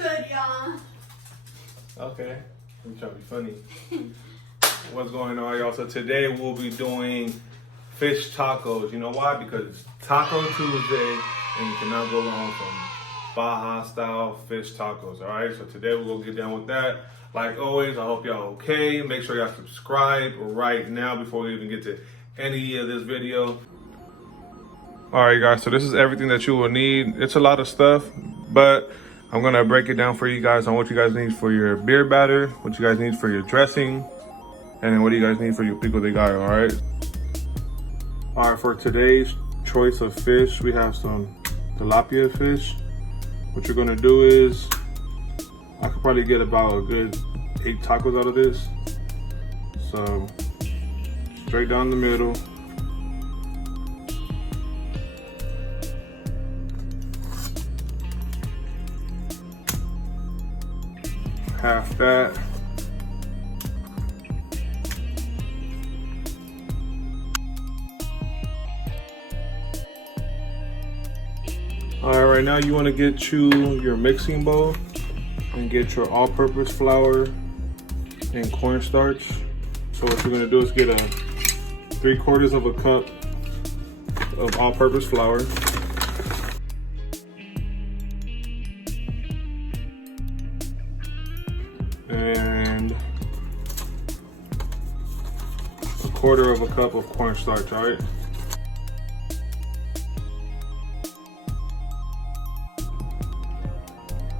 good, y'all? Okay, I'm trying to be funny. What's going on, y'all? So today we'll be doing fish tacos. You know why? Because it's Taco Tuesday and you cannot go wrong from Baja style fish tacos. All right, so today we're gonna get down with that. Like always, I hope y'all okay. Make sure y'all subscribe right now before we even get to any of this video. All right, guys, so this is everything that you will need. It's a lot of stuff, but I'm gonna break it down for you guys on what you guys need for your beer batter, what you guys need for your dressing, and then what do you guys need for your pico de gallo, all right? All right, for today's choice of fish, we have some tilapia fish. What you're gonna do is, I could probably get about a good 8 tacos out of this. So, straight down the middle. Half that. All right, right now you want to get your mixing bowl and get your all-purpose flour and cornstarch. So what you're gonna do is get a 3/4 of a cup of all-purpose flour. And 1/4 of a cup of cornstarch, all right?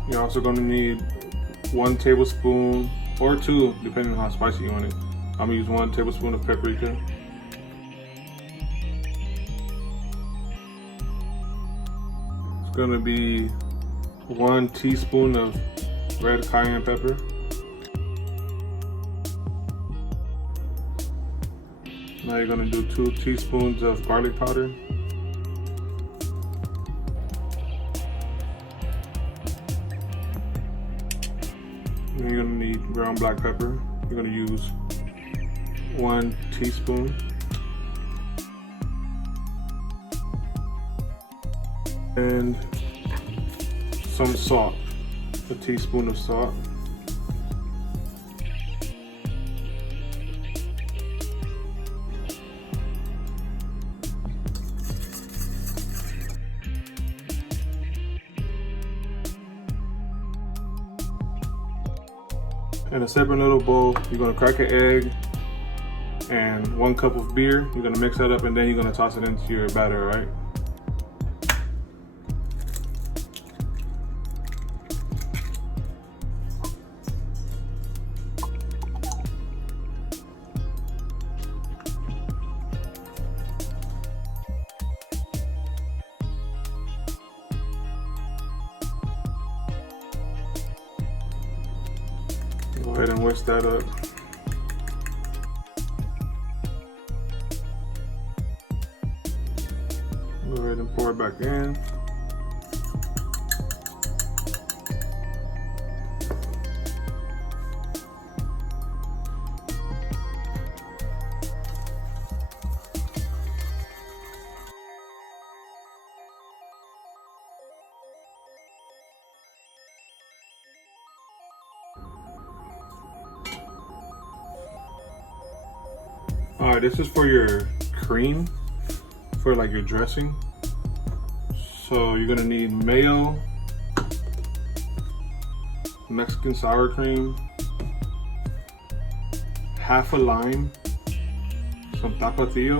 You're also gonna need 1 tablespoon or 2, depending on how spicy you want it. I'm gonna use 1 tablespoon of paprika. It's gonna be 1 teaspoon of red cayenne pepper. Now you're gonna do 2 teaspoons of garlic powder. And you're gonna need ground black pepper. You're gonna use 1 teaspoon. And some salt, a teaspoon of salt. In a separate little bowl, you're gonna crack an egg and 1 cup of beer. You're gonna mix that up and then you're gonna toss it into your batter, right? Go ahead and whisk that up. Go ahead and pour it back in. All right, this is for your cream, for like your dressing. So you're gonna need mayo, Mexican sour cream, half a lime, some tapatio,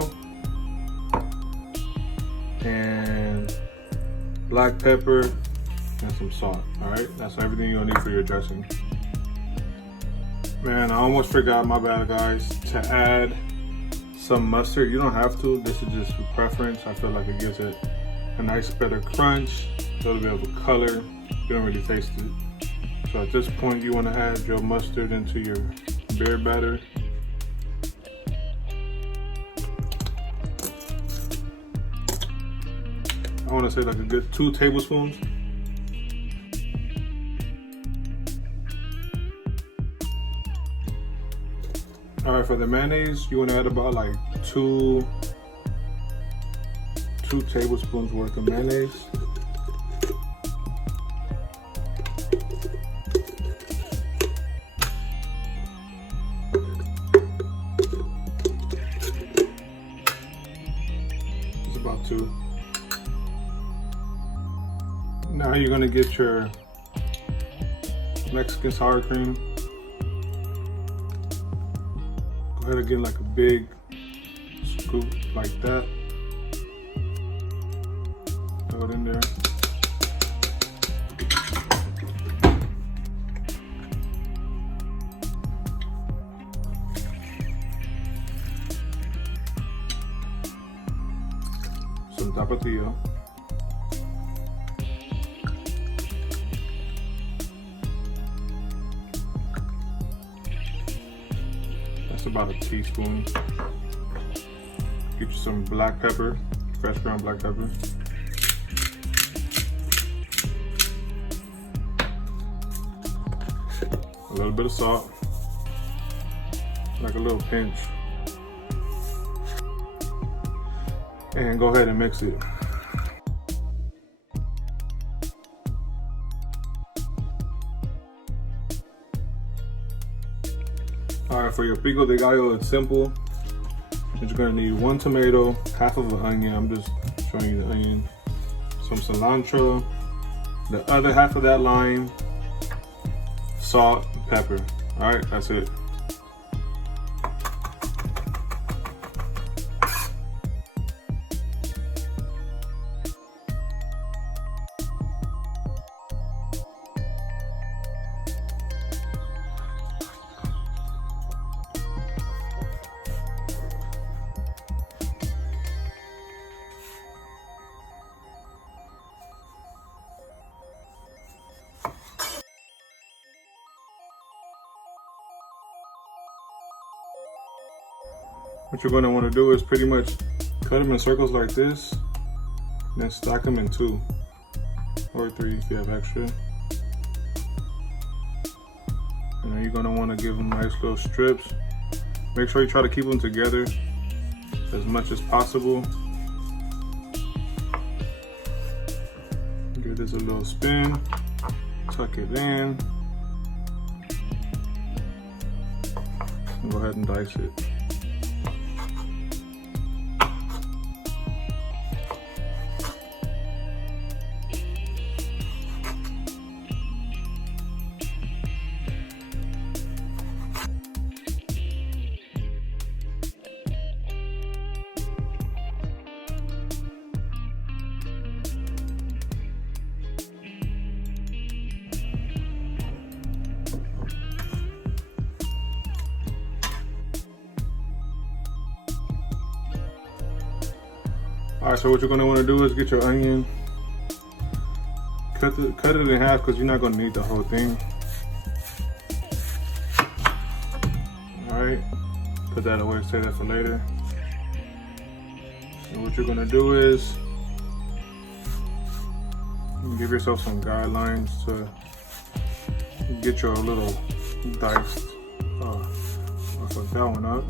and black pepper, and some salt. All right, that's everything you'll need for your dressing. Man, I almost forgot, my bad guys, to add some mustard. You don't have to, this is just a preference. I feel like it gives it a nice better crunch, a little bit of a color. You don't really taste it. So at this point you want to add your mustard into your beer batter. I want to say like a good 2 tablespoons. All right, for the mayonnaise, you want to add about like two two tablespoons worth of mayonnaise. Now you're gonna get your Mexican sour cream. Go ahead and get like a big scoop like that. Throw it in there. Some tapatio. That's about a teaspoon. Get you some black pepper, fresh ground black pepper. A little bit of salt, like a little pinch. And go ahead and mix it. All right, for your pico de gallo, it's simple. You're gonna need 1 tomato, half of an onion. I'm just showing you the onion. Some cilantro, the other half of that lime, salt, and pepper. All right, that's it. What you're gonna wanna do is pretty much cut them in circles like this, and then stack them in 2 or 3 if you have extra. And then you're gonna wanna give them nice little strips. Make sure you try to keep them together as much as possible. Give this a little spin, tuck it in, and go ahead and dice it. All right, so what you're gonna wanna do is get your onion, cut it in half because you're not gonna need the whole thing. All right, put that away, save that for later. And what you're gonna do is give yourself some guidelines to get your little diced, I'll fuck that one up.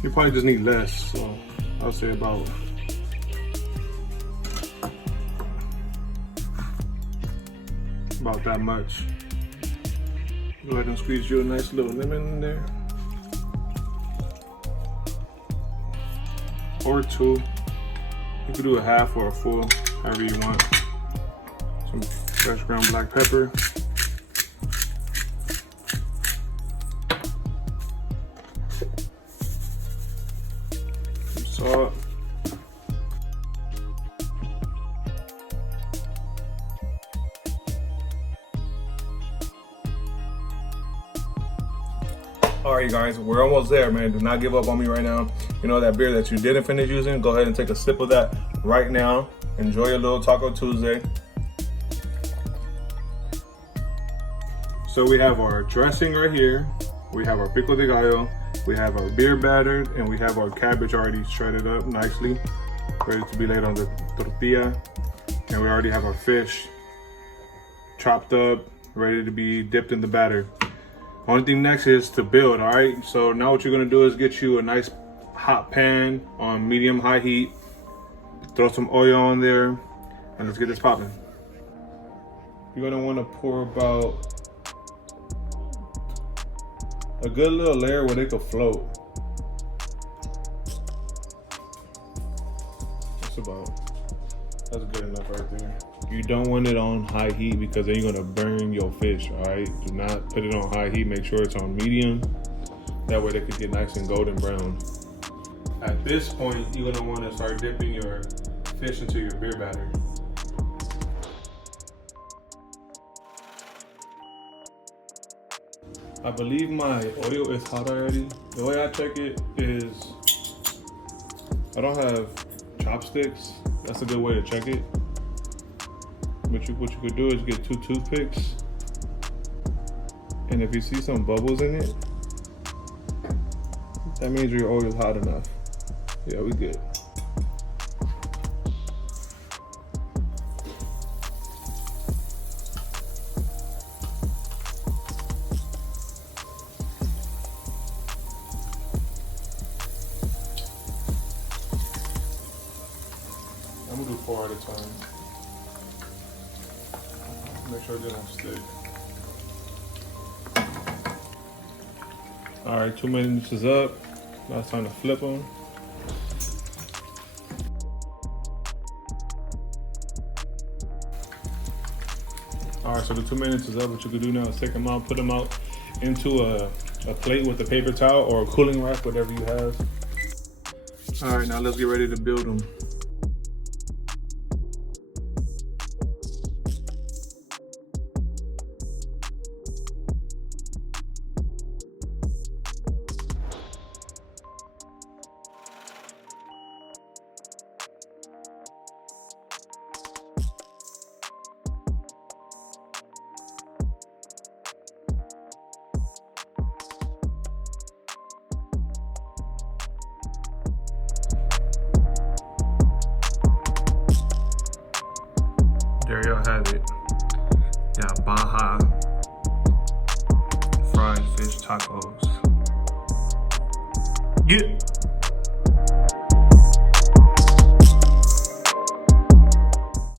You probably just need less, so I'll say about that much. Go ahead and squeeze you a nice little lemon in there, or 2. You can do a half or a full, however you want. Some fresh ground black pepper. Salt. All right, guys, we're almost there, man. Do not give up on me right now. You know that beer that you didn't finish using, go ahead and take a sip of that right now. Enjoy your little Taco Tuesday. So we have our dressing right here. We have our pico de gallo. We have our beer battered, and we have our cabbage already shredded up nicely, ready to be laid on the tortilla. And we already have our fish chopped up, ready to be dipped in the batter. Only thing next is to build, all right? So now what you're gonna do is get you a nice hot pan on medium-high heat. Throw some oil on there, and let's get this popping. You're gonna wanna pour about a good little layer where they could float. That's good enough right there. You don't want it on high heat because then you're gonna burn your fish, all right? Do not put it on high heat, make sure it's on medium. That way they could get nice and golden brown. At this point, you're gonna wanna start dipping your fish into your beer batter. I believe my oil is hot already. The way I check it is, I don't have chopsticks. That's a good way to check it. But what you could do is get 2 toothpicks. And if you see some bubbles in it, that means your oil is hot enough. Yeah, we good. I'm gonna do 4 at a time. Make sure they don't stick. All right, 2 minutes is up. Now it's time to flip them. All right, so the 2 minutes is up. What you can do now is take them out, put them out into a plate with a paper towel or a cooling rack, whatever you have. All right, now let's get ready to build them. There y'all have it. Yeah, Baja fried fish tacos. Yeah.